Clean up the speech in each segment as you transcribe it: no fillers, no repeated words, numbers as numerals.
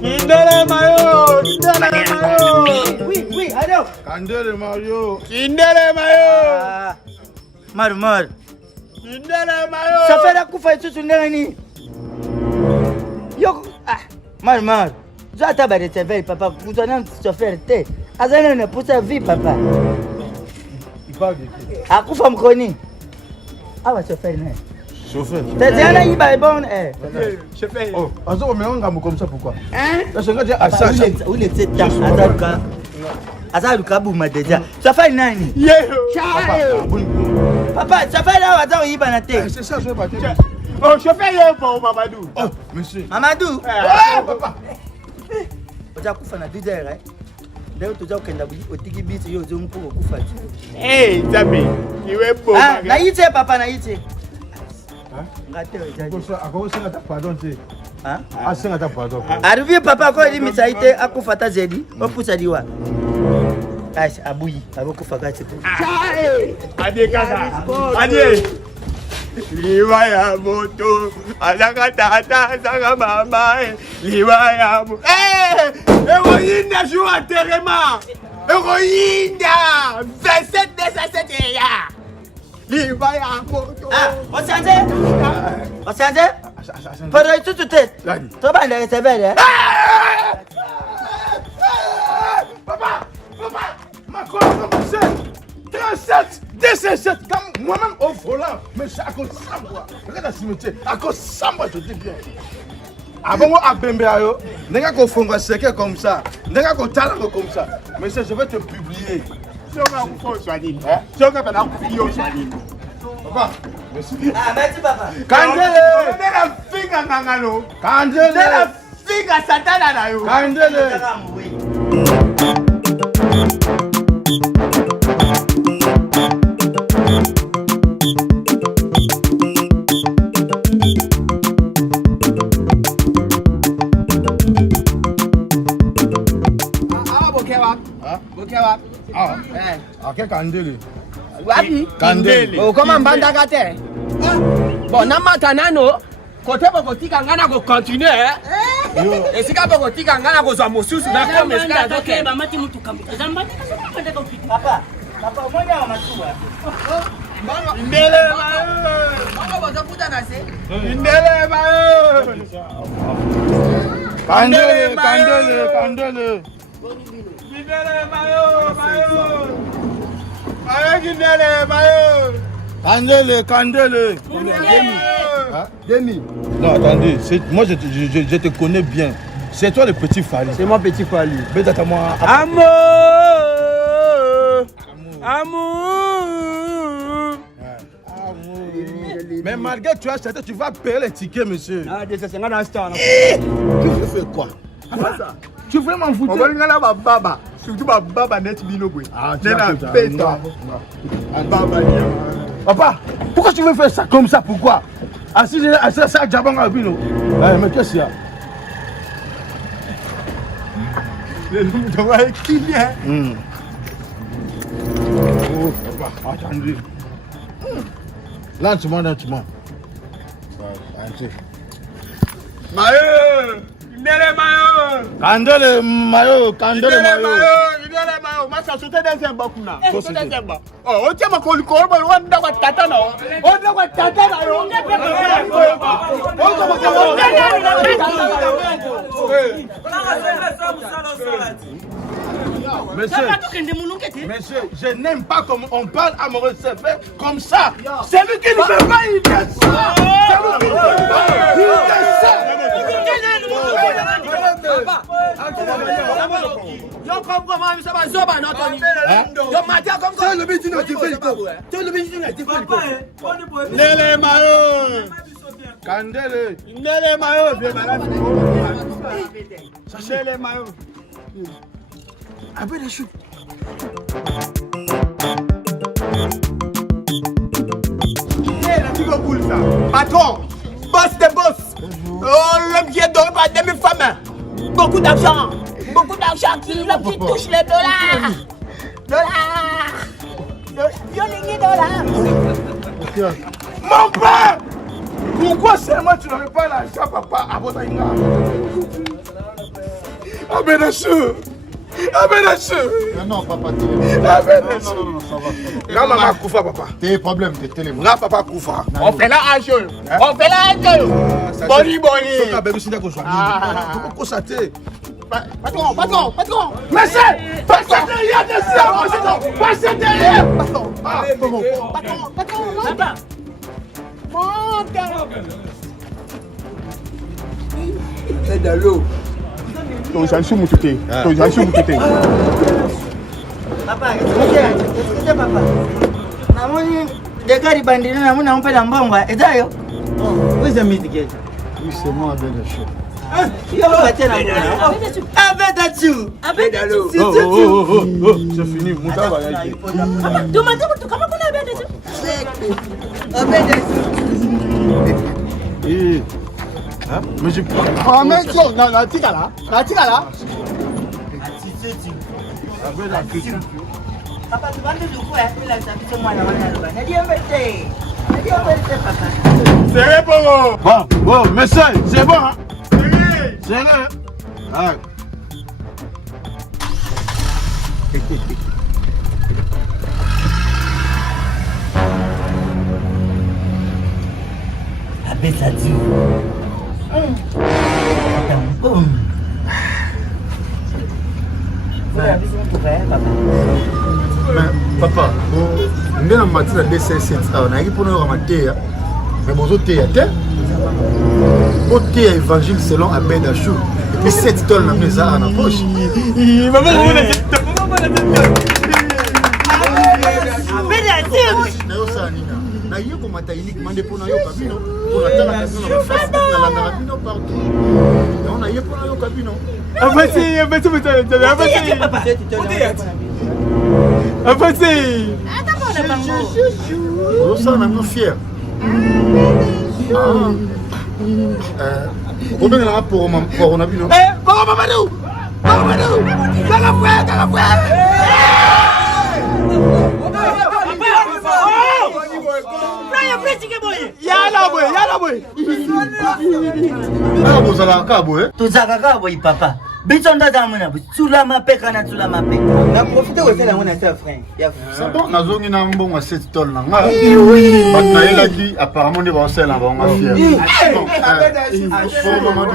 Kindele Mayo. Kindele Mayo. Oui, allô. Kindele Mayo. Kindele Mayo. Mar. Kindele Mayo. Chauffeur akufa isusu ndani. Yo, Mar. Je ata ba recevoir papa, kutana chauffeur te. Azana ne pousa vie papa. Il parle de qui? Akufa mkoni. Awa chauffeur ne. Chauffeur. Tatiana iba bon Chauffeur. Oh, azo mais on gamme comme ça pourquoi? Hein? Parce que dit à ça. Ule teta azaruka. Azaruka buma deja. Chauffeur nani? Papa, chauffeur là azaru iba na te. C'est ça je vais pas te. Oh, chauffeur est pour Mamadou. Oh, monsieur. Mamadou. Ah, papa. Oja kufa na 2 heures. Leo toja ukenda otiki bisi yo zo mpuko kufa tu. Eh, Zabi. Iwe po. Na yite papa na yite. Ngate oja. Ako senga ta pardon te. Hein? Ah senga ta pardon. Arrivé papa ko limi saite akufata zedi opusa diwa. Ash abuyi abakufa kati. Adie kaka. Adie. Liwa ya moto, alaka tata, saka mama, liwa ya moto. Héroïne joue à Terema. Héroïne 27 207 ya. Liwa ya moto. Osande? Para itu tu tête. Toi ba le recevoir. Papa, ma commencé. 37, 207, comme moi-même au volant, mais c'est à cause de ça, moi. Regarde la cimetière, à cause de ça, moi, je dis bien. Avant à Bembeayo, n'est-ce qu'on fonde un comme ça, n'est-ce qu'on talent comme ça, mais je vais te publier. Si on a un faux soigné, si on a un faux soigné. Papa, merci. Merci papa. Kandele! La fille à Nangano. Kandele! La fille à Satana. Kandele! Quel Kandele? Wapi? Kandele. Oh, comment mbanda kate? Bon, namata nano. Kote boko tika ngana ko continuer. Esika boko tika ngana ko za mosusu na kama esika doke. Bamati mtu kamuka. Zambani kasema kupita. Papa mmoja wa matua. Indele Mayo. Boko bozo kuta na se. Indele Mayo. Kandele! Kindele Mayo. Kindele Mayo. Kandele! Demi. Non, attendez, moi je te connais bien. C'est toi le petit Fali. C'est mon petit Fali. Moi. Amour. Mais malgré tu as acheté, tu vas payer les tickets, monsieur. Ah, c'est un instant. Tu veux faire quoi? Tu veux m'en foutre? On va regarder ma baba. Surtout ma baba net binobwe. Ah, tu as Baba. Papa, pourquoi tu veux faire ça comme ça? Pourquoi? Assis ça, Jabang Albino. Mais qu'est-ce qu'il y a? Oh, papa, attendez. Lentement. Mayo. Kindele Mayo. Kandele Mayo. Masa sote deuxième bakuna. Sote deuxième ba. Oh, on tient ma koliko on wanda kwa tata na. On da kwa tata na yo. Monsieur, je n'aime pas comme on parle à mon receveur comme ça. C'est lui qui ne veut pas, il descend. C'est lui qui ne veut pas, il Nele Mayo. Kandele. Nele Mayo. Nele Mayo. Après les choux. Patron, boss de boss. Oh, le vieux d'or va demi-femme. Beaucoup d'argent qui touche les dollars. Mon père! Pourquoi seulement tu n'avais pas l'argent, papa, à votre inga? Abénacho. Non, papa, non, ça va. Maman Koufa, papa. t'es problème, t'es télé. Là, papa Koufa. On fait là un jeu. On fait là un jeu. Boni. Patron. Merci. Passez derrière, passez derrière. Papa. C'est de l'eau. J'en suis moutoté. Papa, excusez papa. Namoni dekari bandini namuna mpela mbongo. Ezayo. Où est the meat again? Oui, c'est moi, Abénacho. Yo va tena mbona. Abénacho. C'est fini, Mouta va y aller. Comment on a bien déjà? Mais je prends même chose. La tika là. Papa, tu vas nous faire la sabito mwana wana. Nadiambete papa. C'est bon, monsieur, c'est bon. C'est vrai. Ah. Abénacho. Boum. Papa, on est en matière de DC7. On a eu pour nous ramater. Mais bon, t'es à terre. Côté évangile selon Abénacho. Et puis 7 tonnes dans mes arts en poche. Na yo ko mata uniquement de pona yo kabino pona tala kabino na Facebook na landa kabino partout na ona yo pona yo kabino ça na no fier combien de rapport on a vu non tozaka kaka boyi papa biso ndaza mona sulama pe kana sulama pe na profite kosala mona sa frère c'est bon nazongi na mbongo 7 tonnes na nga bato nayelaki apparemment nde baosala bango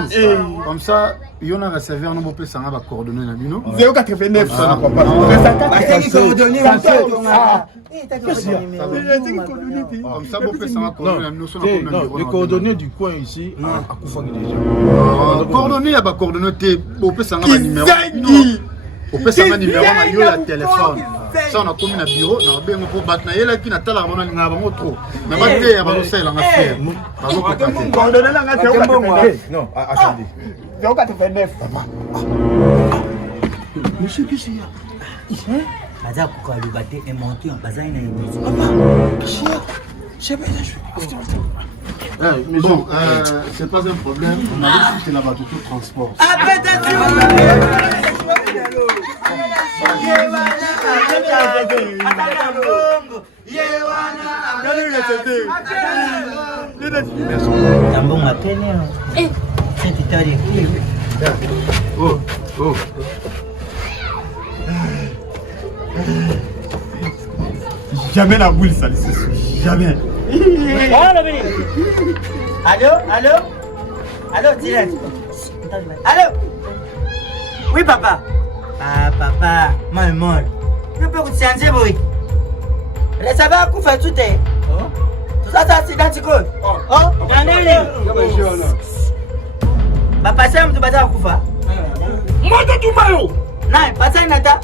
fier comme ça yo na receveur no bopesanga bacoordonné na bino 089 ça ne comprend pas. Comme ça, vous pouvez savoir les coordonnées du coin ici, à Koufaki déjà. Coordonnées, il y a des coordonnées, vous pouvez savoir un numéro. Vous pouvez savoir un numéro, il y a un téléphone. Ça, on a commis un bureau, on a bien pour battre, il y a qui n'a pas la bonne numéro trop. Mais il y a un seul, on a fait. Non, attendez. 089. Monsieur, qu'est-ce qu'il y a? Aza kukaluba te emonti bazai na émission. Bon, c'est pas un problème. On a dit là-bas tout le transport. Jamais la boule, ça, jamais. Allô, direct. Allô. Oui, papa. Ah, papa, maman. Je peux vous changer, boy. Le savoir qu'on fait tout est. Tout ça, c'est identique. Papa, c'est un peu de Koufa. Moi, de tout maillot. Non, pas ça, Nata.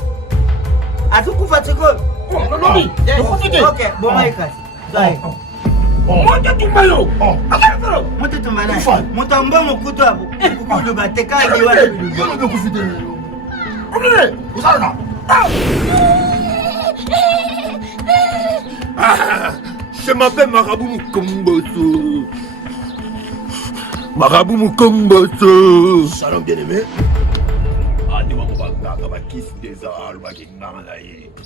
À tout Koufa, tu connais. Ok, bon, Maïka. Monte tu maillot. Monte tu maillot. Monte un bon couteau à vous. Le batéka, il y a Je m'appelle Marabout Mukomboso. Marabout Mukomboso. Shalom bien-aimé.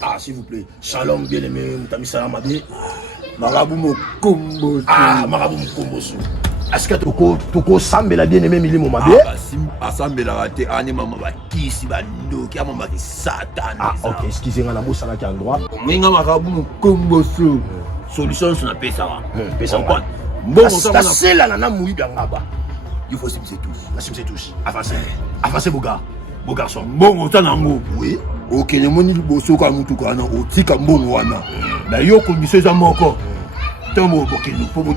Ah, s'il vous plaît. Shalom bien-aimé. Mutami Salamabé. Marabout Mukomboso. Ah, Marabout Mukomboso. est-ce que tokosambela bien aimé milimo mabe? asambelaka te ane mama bakisi bandoki amama kisatane. Ok, excusez-moi na bosalaki endroit. omoyinga makabu mokomboso solution so napesaka pesaka mbongo taselana na moyibi ya ngaba. il faut simse tous Nasimse tous. Avancez beau garçon. mbongo ota nango Oui. okende moni liboso ka mutuka wana otika mbongo wana na yo kondiso eza moko ntango bokende mpo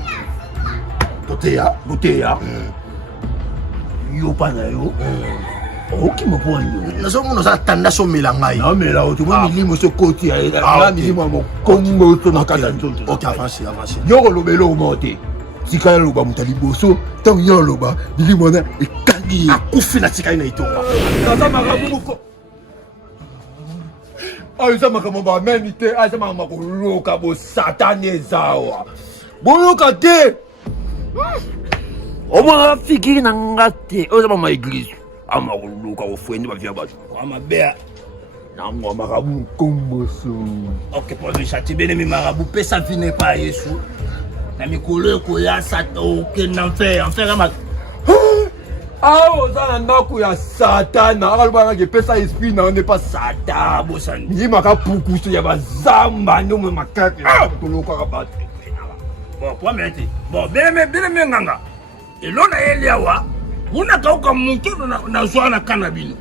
boteya yo pa na yo okima mpo wanyo nazomona oza tanda somela ngai. namela otoma milimo so koti na milimo ya mokongo so na kati ya nzoto. Ok, avancez. yo koloba eloko moko te tika yaloba moto ya liboso ntango yo aloba milimo wana ekangi ye akufi na tikali na itonga. naza makambo moko oyo eza makambo bamemi te eza makambo koloka bosatani ezawa boyoka te omona fikiri na nga te oyo eza mama eglise ama koluka kofwende bavia bato amabeya nango makabu nkomboso. Ok, province tibene marabu pesa vine pa Yesu. Na mikolo ekoya sata okenda enfer ama. awa oza na ndako ya satana akalobanga epesa esprit na nde pa sata bosani. yimaka pukusu ya bazamba ndomwe makake kolokaka bato. Bon, kwa mete. Bon, bene nganga. Elo na eliawa, una kauka muntu na zwa na kanabino.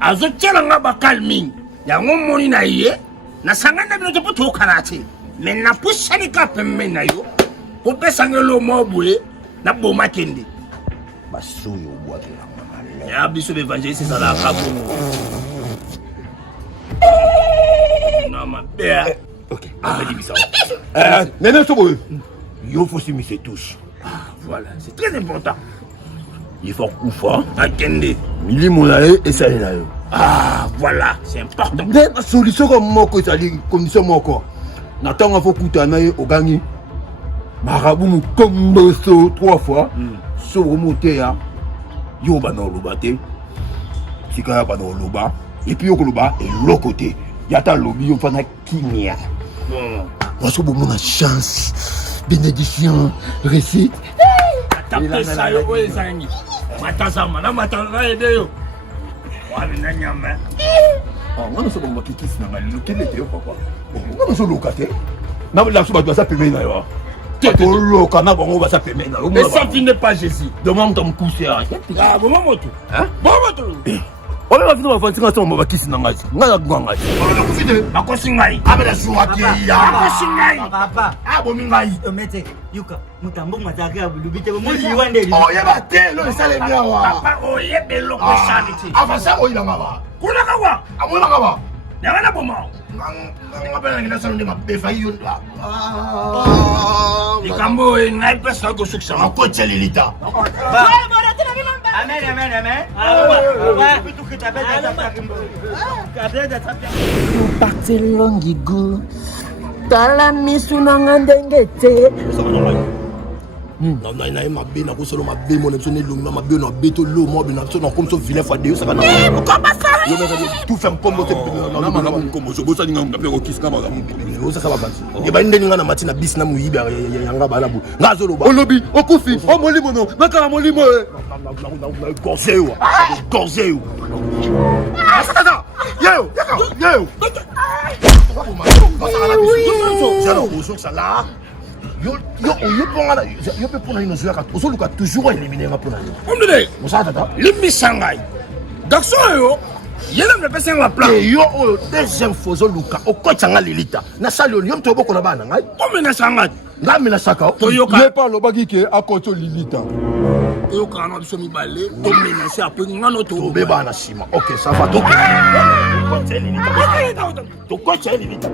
Azo tshela nga bakalmi. Yango moni na ye, na sangana bino tepo to kanate. Men na pushani ka pemme na yo. Ko pesa ngelo mobwe na boma kende. basoyo obwakela mama. Ya biso l'évangéliste ça la ka bongo. Na ma bea. Ok, nene soboye yo faut simise touche. Voilà, c'est très important. Il faut kufa akende. milimo na ye esali na yo. Voilà, c'est important. nde solution ko moko ezali condition moko na ntango afo kutana ye ogangi marabu mokomboso 3 fois so omoteya yo bana oloba te sika ya bana oloba epuis yo koloba eloko te yata lobi yo fana kimia waso bomona chance bénédiction réussite. Tapesa yo oyo ezangi. Matazama na matazama ede yo. Wali na nyama. ngana so bongo kikisi na ngali lokele te yo papa ngana so loka te na la so ba doit ça pemé na yo te loka na bongo ba ça pemé na yo. Mais ça finit pas Jésus. demande ton pousser Ah, bon moto. Hein? Bon moto. oyo ba fino ba fantinga so ba kisi na ngai ngana gwanga Bakosi ngai. Amela suwaki ya. Bakosi ngai. Papa. Abomi ngai. Omete, yuka, mutambo mataka ya bulubite, muli yiwande li. Oyeba te lo esalemi awa. Papa oyebe loko charité. Avasa oyilanga ba. Kuna kawa. Amolanga ba. Yabana bomo. ngapela ngina salo ndinga befa hiyo ndo. Ikambo ngai pesa ko suksa. Akoche lilita. Amen. parti longigu tala misu nanga ndenge te Non, non, ma bé, na kusolo ma bé, mon epson elumi, ma bé, na béto lo, moi, na epson, comme ça, vilain fois deux, ça va. Comment ça? Tout fait comme ça, na malamu nkomboso bosali nga ngape kokisika malamu ça va passer. Et ben, ndeni nga na matina bis na muyibi yanga balabu. Nga zoloba. olobi okufi omolimo no nakala molimo Gorgé ou. Gorgé ou. Attends. Yo. Ça là, au ça là. Yo peut prendre une joueur à toujours Lucas toujours éliminer ma pour Omdele. Mo ça tata. Limi sangai. Garçon yo. Yena me pesa nga plan. Et yo deuxième fois Lucas au coach nga lilita. Na sali yo to boko na bana ngai. Omena sangai. Nga mina saka. Toyoka. ye pa alobaki ke akoto lilita Toyoka na biso mibale. Omena se après ngano to. Tobe bana sima. OK, ça va. To coach lilita.